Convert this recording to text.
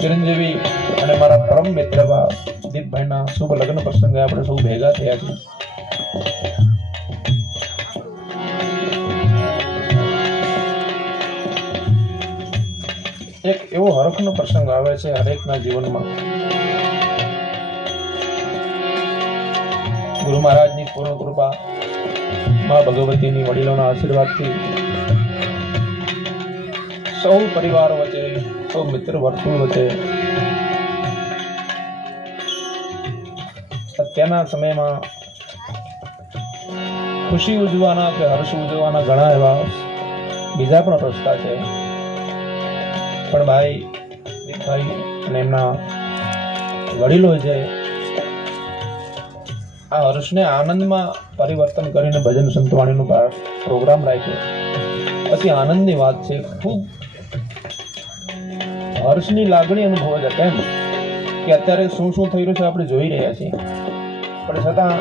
ચિરંજીવી અને મારા પરમ મિત્ર દીપભાઈના શુભ લગ્ન પ્રસંગે આપણે સૌ ભેગા થયા છીએ. એક એવો હરખનો પ્રસંગ આવે છે હરેકના જીવનમાં. ગુરુ મહારાજની પૂર્ણ કૃપા, મા ભગવતીની વડીલોના આશીર્વાદથી સૌ પરિવાર વચ્ચે, સૌ મિત્ર વર્તુળ વચ્ચે અત્યારના સમયમાં ખુશી ઉજવવાના કે હર્ષ ઉજવવાના ઘણા એવા બીજા પણ રસ્તા છે. પણ ભાઈ દીપભાઈ અને એમના વડીલો છે આ હર્ષને આનંદમાં પરિવર્તન કરીને ભજન સંતવાણીનો પ્રોગ્રામ રાખ્યો. અતિ આનંદની વાત છે. ખૂબ હર્ષની લાગણી અનુભવે છે. કેમ કે અત્યારે શું શું થઈ રહ્યું છે આપણે જોઈ રહ્યા છીએ, પણ છતાં